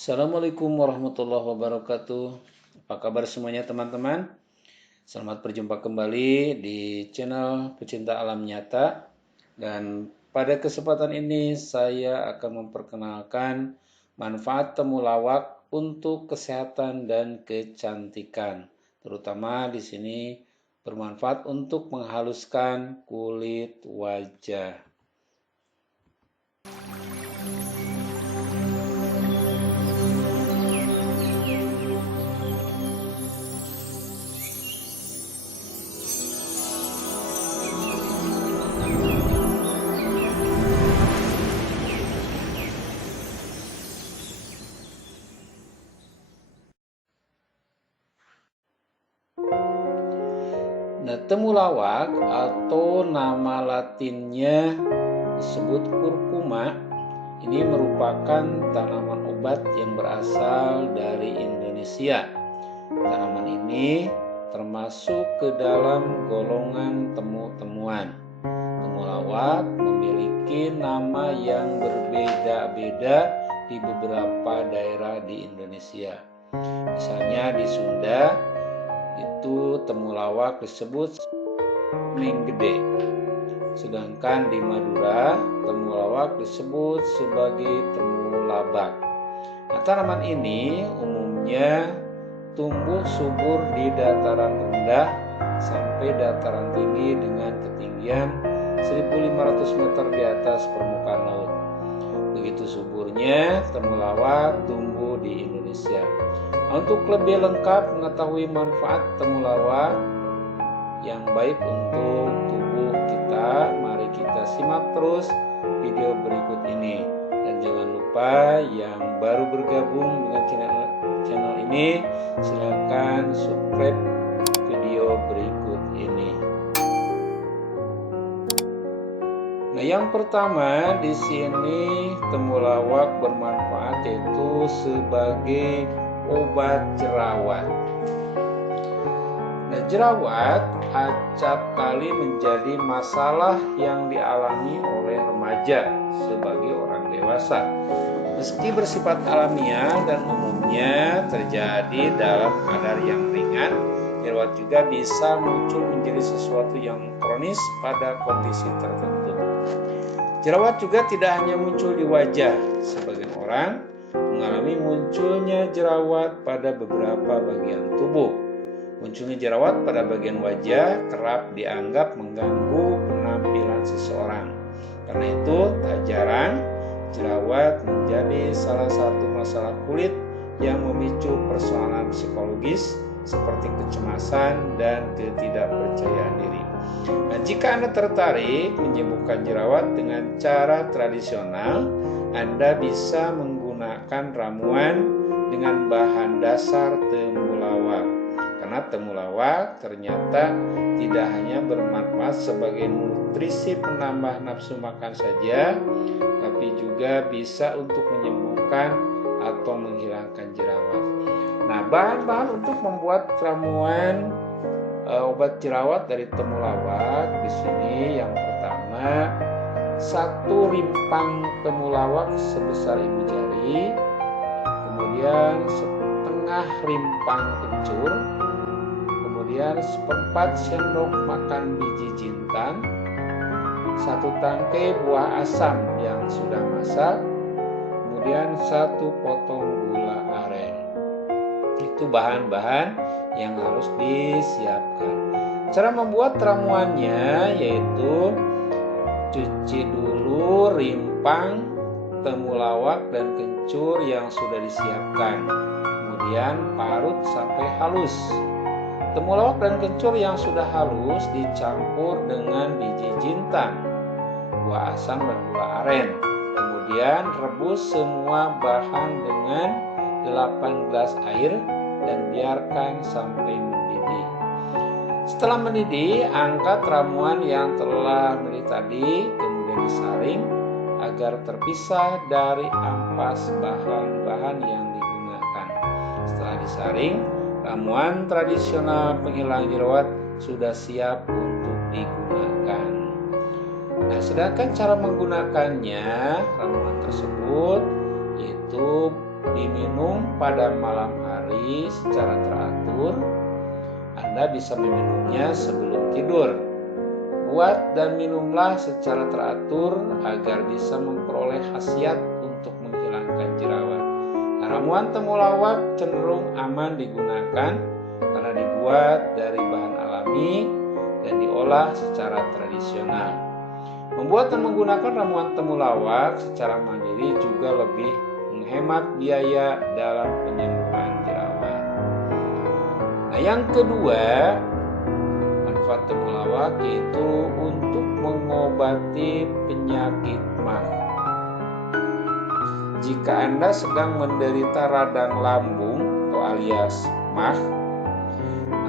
Assalamualaikum warahmatullahi wabarakatuh. Apa kabar semuanya teman-teman? Selamat berjumpa kembali di channel Pecinta Alam Nyata. Dan pada kesempatan ini saya akan memperkenalkan manfaat temulawak untuk kesehatan dan kecantikan. Terutama di sini bermanfaat untuk menghaluskan kulit wajah. Nah, temulawak atau nama latinnya disebut kurkuma. Ini merupakan tanaman obat yang berasal dari Indonesia. Tanaman ini termasuk ke dalam golongan temu-temuan. Temulawak memiliki nama yang berbeda-beda di beberapa daerah di Indonesia. Misalnya di Sunda itu temulawak disebut menggede. Sedangkan di Madura temulawak disebut sebagai temulabak. Nah, tanaman ini umumnya tumbuh subur di dataran rendah sampai dataran tinggi dengan ketinggian 1.500 meter di atas permukaan laut. Begitu suburnya temulawak tumbuh di Indonesia. Untuk lebih lengkap mengetahui manfaat temulawak yang baik untuk tubuh kita, mari kita simak terus video berikut ini. Dan jangan lupa yang baru bergabung dengan channel ini, silakan subscribe video berikut ini. Nah, yang pertama di sini temulawak bermanfaat yaitu sebagai obat jerawat. Nah, jerawat acap kali menjadi masalah yang dialami oleh remaja sebagai orang dewasa. Meski bersifat alamiah dan umumnya terjadi dalam kadar yang ringan, jerawat juga bisa muncul menjadi sesuatu yang kronis pada kondisi tertentu. Jerawat juga tidak hanya muncul di wajah, sebagian orang mengalami munculnya jerawat pada beberapa bagian tubuh. Munculnya jerawat pada bagian wajah kerap dianggap mengganggu penampilan seseorang. Karena itu, tak jarang jerawat menjadi salah satu masalah kulit yang memicu persoalan psikologis seperti kecemasan dan ketidakpercayaan diri. Nah, jika Anda tertarik menyembuhkan jerawat dengan cara tradisional, Anda bisa menggunakan ramuan dengan bahan dasar temulawak. Karena temulawak ternyata tidak hanya bermanfaat sebagai nutrisi penambah nafsu makan saja, tapi juga bisa untuk menyembuhkan atau menghilangkan jerawat. Nah, bahan-bahan untuk membuat ramuan obat jerawat dari temulawak di sini yang pertama 1 rimpang temulawak sebesar ibu jari, kemudian setengah rimpang kencur, kemudian 1/4 sendok makan biji jintan, 1 tangkai buah asam yang sudah masak, kemudian 1 potong gula aren. Itu bahan-bahan yang harus disiapkan. Cara membuat ramuannya yaitu cuci dulu rimpang temulawak dan kencur yang sudah disiapkan. Kemudian parut sampai halus. Temulawak dan kencur yang sudah halus dicampur dengan biji jintan, buah asam dan gula aren. Kemudian rebus semua bahan dengan 8 gelas air dan biarkan sampai mendidih. Setelah mendidih, angkat ramuan yang telah mendidih tadi, kemudian disaring agar terpisah dari ampas bahan-bahan yang digunakan. Setelah disaring, ramuan tradisional penghilang jerawat sudah siap untuk digunakan. Nah, sedangkan cara menggunakannya, ramuan tersebut yaitu diminum pada malam hari secara teratur, Anda bisa meminumnya sebelum tidur. Buat dan minumlah secara teratur agar bisa memperoleh khasiat untuk menghilangkan jerawat. Ramuan temulawak cenderung aman digunakan karena dibuat dari bahan alami dan diolah secara tradisional. Membuat dan menggunakan ramuan temulawak secara mandiri juga lebih menghemat biaya dalam penyembuhan jerawat. Nah, yang kedua, manfaat temulawak yaitu untuk mengobati penyakit mah. Jika Anda sedang menderita radang lambung atau alias mah,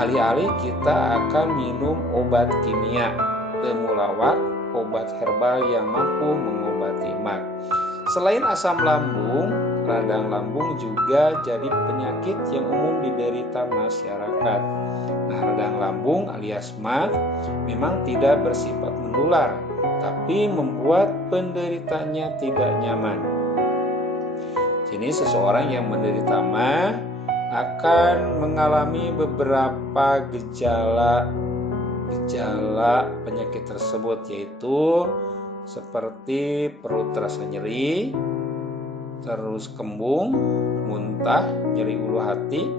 alih-alih kita akan minum obat kimia, temulawak obat herbal yang mampu mengobati mah. Selain asam lambung, radang lambung juga jadi penyakit yang umum diderita masyarakat. Nah, radang lambung alias mah memang tidak bersifat menular, tapi membuat penderitanya tidak nyaman. Jadi seseorang yang menderita mah akan mengalami beberapa gejala penyakit tersebut, yaitu seperti perut terasa nyeri, terus kembung, muntah, nyeri ulu hati,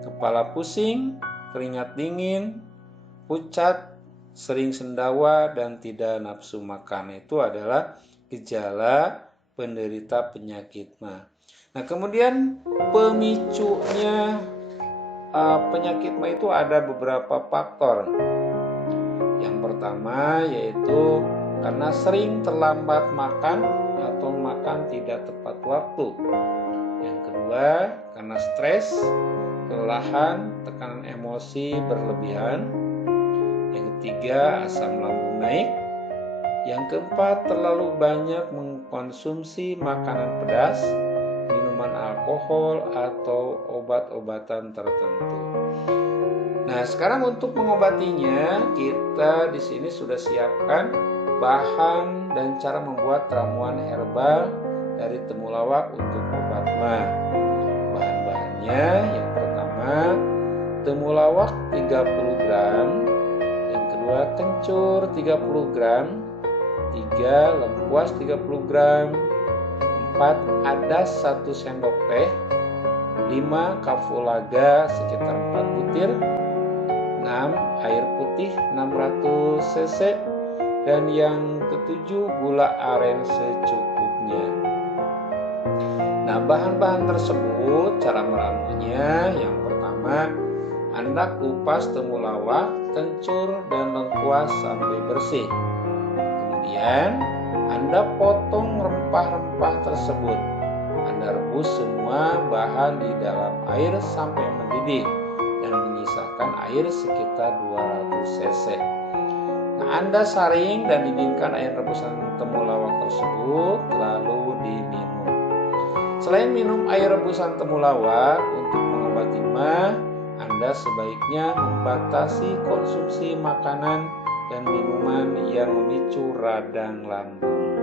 kepala pusing, keringat dingin, pucat, sering sendawa, dan tidak nafsu makan. Itu adalah gejala penderita penyakit mah. Nah, kemudian pemicunya penyakit mah itu ada beberapa faktor. Yang pertama yaitu karena sering terlambat makan atau makan tidak tepat waktu. Yang kedua, karena stres, kelelahan, tekanan emosi berlebihan. Yang ketiga, asam lambung naik. Yang keempat, terlalu banyak mengkonsumsi makanan pedas, minuman alkohol, atau obat-obatan tertentu. Nah, sekarang untuk mengobatinya, kita di sini sudah siapkan bahan dan cara membuat ramuan herbal dari temulawak untuk obat mah. Bahan-bahannya yang pertama, temulawak 30 gram, yang kedua kencur 30 gram, 3 lengkuas 30 gram, 4 adas 1 sendok teh, 5 kapulaga sekitar 4 butir, 6 air putih 600 cc, dan yang ketujuh gula aren secukupnya. Nah, bahan-bahan tersebut cara meramunya, yang pertama, Anda kupas temulawak, kencur, dan lengkuas sampai bersih. Kemudian Anda potong rempah-rempah tersebut. Anda rebus semua bahan di dalam air sampai mendidih dan menyisakan air sekitar 200 cc. Nah, Anda saring dan dinginkan air rebusan temulawak tersebut lalu diminum. Selain minum air rebusan temulawak untuk mengobati mah, Anda sebaiknya membatasi konsumsi makanan dan minuman yang memicu radang lambung.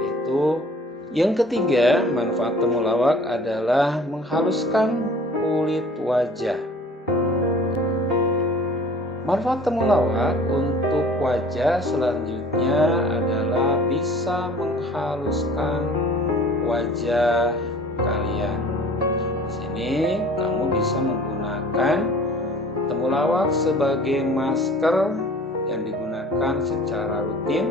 Itu yang ketiga, manfaat temulawak adalah menghaluskan kulit wajah. Manfaat temulawak untuk wajah selanjutnya adalah bisa menghaluskan wajah kalian. Di sini kamu bisa menggunakan temulawak sebagai masker yang digunakan secara rutin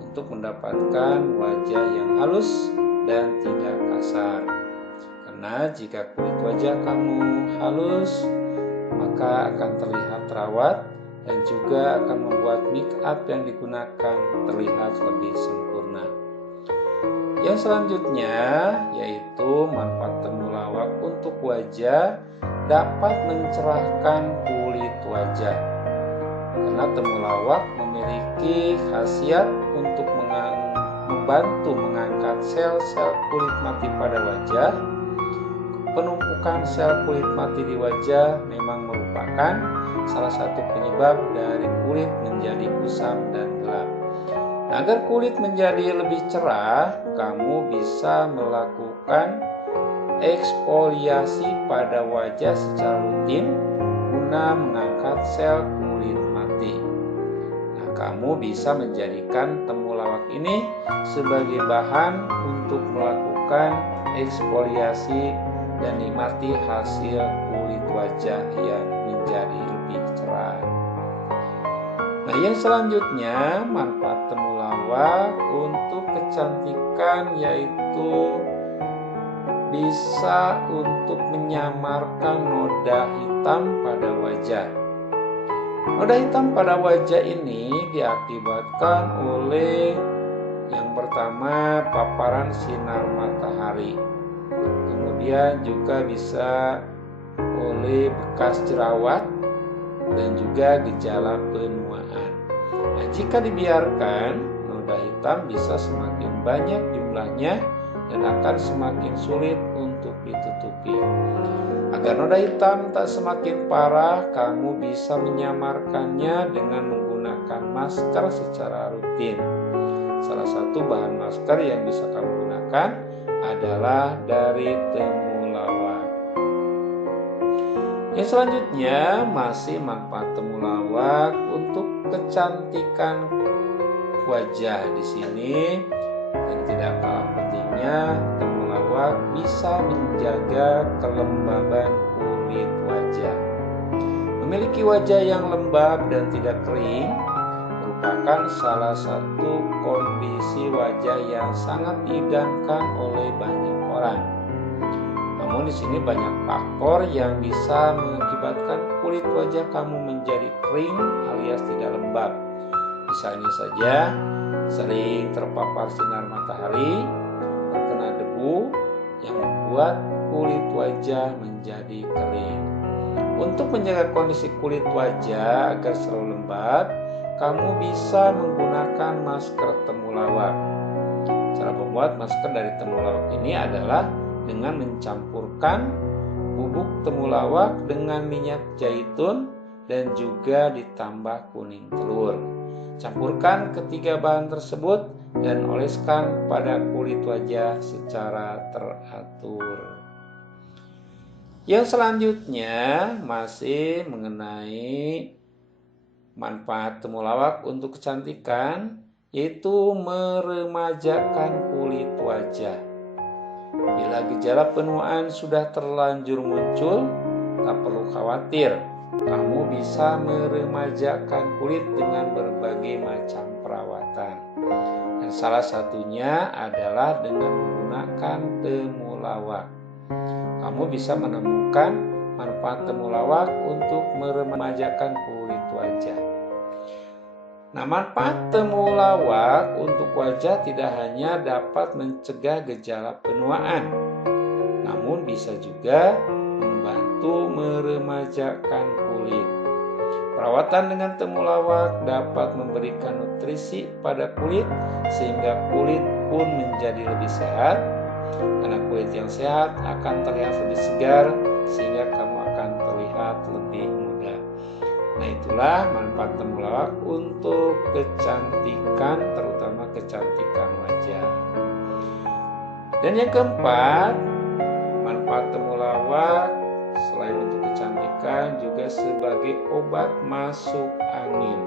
untuk mendapatkan wajah yang halus dan tidak kasar. Karena jika kulit wajah kamu halus, maka akan terlihat terawat dan juga akan membuat make up yang digunakan terlihat lebih sempurna. Yang selanjutnya yaitu manfaat temulawak untuk wajah dapat mencerahkan kulit wajah. Karena temulawak memiliki khasiat untuk membantu mengangkat sel-sel kulit mati pada wajah. Penumpukan sel kulit mati di wajah memang merupakan salah satu penyebab dari kulit menjadi kusam dan gelap. Nah, agar kulit menjadi lebih cerah, kamu bisa melakukan eksfoliasi pada wajah secara rutin guna mengangkat sel kulit mati. Nah, kamu bisa menjadikan temulawak ini sebagai bahan untuk melakukan eksfoliasi dan nikmati hasil kulit wajah yang menjadi lebih cerah. Nah, yang selanjutnya manfaat temulawak untuk kecantikan yaitu bisa untuk menyamarkan noda hitam pada wajah. Noda hitam pada wajah ini diakibatkan oleh yang pertama paparan sinar matahari. Kemudian juga bisa oleh bekas jerawat dan juga gejala penuaan. Nah, jika dibiarkan, noda hitam bisa semakin banyak jumlahnya dan akan semakin sulit untuk ditutupi. Agar noda hitam tak semakin parah, kamu bisa menyamarkannya dengan menggunakan masker secara rutin. Salah satu bahan masker yang bisa kamu gunakan adalah dari temulawak. Yang selanjutnya masih manfaat temulawak untuk kecantikan wajah. Di sini yang tidak kalah pentingnya, temulawak bisa menjaga kelembaban kulit wajah. Memiliki wajah yang lembab dan tidak kering merupakan salah satu kondisi wajah yang sangat diidamkan oleh banyak orang. Namun di sini banyak faktor yang bisa mengakibatkan kulit wajah kamu menjadi kering alias tidak lembab. Misalnya saja sering terpapar sinar matahari, terkena debu yang membuat kulit wajah menjadi kering. Untuk menjaga kondisi kulit wajah agar selalu lembab, kamu bisa menggunakan masker temulawak. Cara membuat masker dari temulawak ini adalah dengan mencampurkan bubuk temulawak dengan minyak zaitun dan juga ditambah kuning telur. Campurkan ketiga bahan tersebut dan oleskan pada kulit wajah secara teratur. Yang selanjutnya masih mengenai manfaat temulawak untuk kecantikan, yaitu meremajakan kulit wajah. Bila gejala penuaan sudah terlanjur muncul, tak perlu khawatir. Kamu bisa meremajakan kulit dengan berbagai macam perawatan. Dan salah satunya adalah dengan menggunakan temulawak. Kamu bisa menemukan manfaat temulawak untuk meremajakan kulit wajah. Nah, manfaat temulawak untuk wajah tidak hanya dapat mencegah gejala penuaan, namun bisa juga membantu meremajakan kulit. Perawatan dengan temulawak dapat memberikan nutrisi pada kulit sehingga kulit pun menjadi lebih sehat. Karena kulit yang sehat akan terlihat lebih segar sehingga kamu akan terlihat lebih muda. Nah, itulah manfaat temulawak untuk kecantikan, terutama kecantikan wajah. Dan yang keempat, manfaat temulawak selain untuk kecantikan juga sebagai obat masuk angin.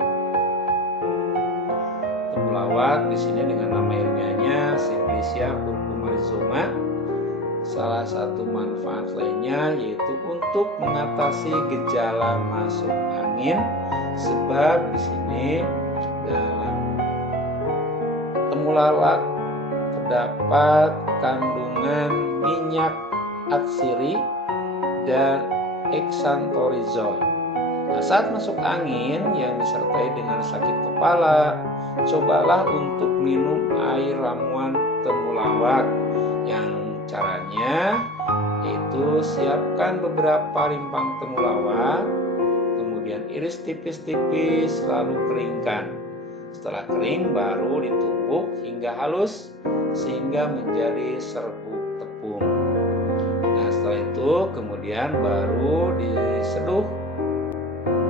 Temulawak di sini dengan nama ilmiahnya Simplicia curcumarizoma. Salah satu manfaat lainnya yaitu untuk mengatasi gejala masuk angin, sebab di sini dalam temulawak terdapat kandungan minyak atsiri dan xanthorizol. Nah, saat masuk angin yang disertai dengan sakit kepala, cobalah untuk minum air ramuan temulawak. Yang caranya yaitu siapkan beberapa rimpang temulawak, kemudian iris tipis-tipis lalu keringkan. Setelah kering baru ditumbuk hingga halus sehingga menjadi serbuk tepung. Nah, setelah itu kemudian baru diseduh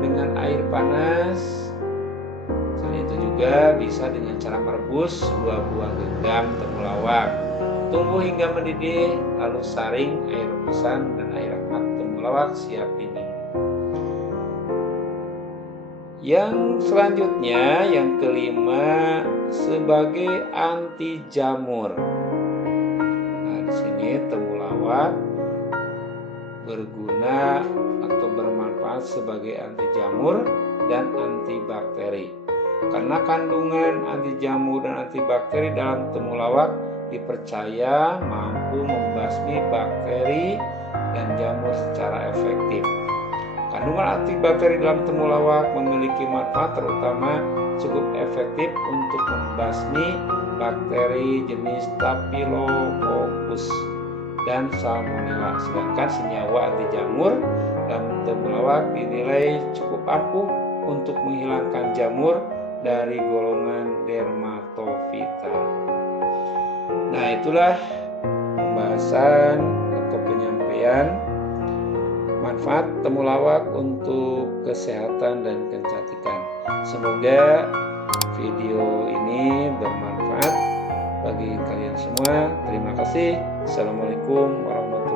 dengan air panas. Selain itu juga bisa dengan cara merebus 2 buah genggam temulawak. Tunggu hingga mendidih, lalu saring air rebusan dan air hangat temulawak siap diminum. Yang selanjutnya, yang kelima, sebagai anti jamur. Nah, di sini temulawak berguna atau bermanfaat sebagai anti jamur dan antibakteri. Karena kandungan anti jamur dan antibakteri dalam temulawak dipercaya mampu membasmi bakteri dan jamur secara efektif. Kandungan antibakteri dalam temulawak memiliki manfaat terutama cukup efektif untuk membasmi bakteri jenis Staphylococcus dan Salmonella. Sedangkan senyawa anti jamur dalam temulawak dinilai cukup ampuh untuk menghilangkan jamur dari golongan Dermatophyta. Nah, itulah pembahasan atau penyampaian manfaat temulawak untuk kesehatan dan kecantikan. Semoga video ini bermanfaat bagi kalian semua. Terima kasih. Assalamualaikum warahmatullahi wabarakatuh.